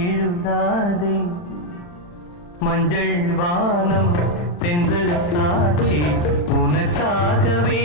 எழுதாதே மஞ்சள் வானம் சென்று சாட்சி உனக்காகவே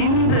இந்த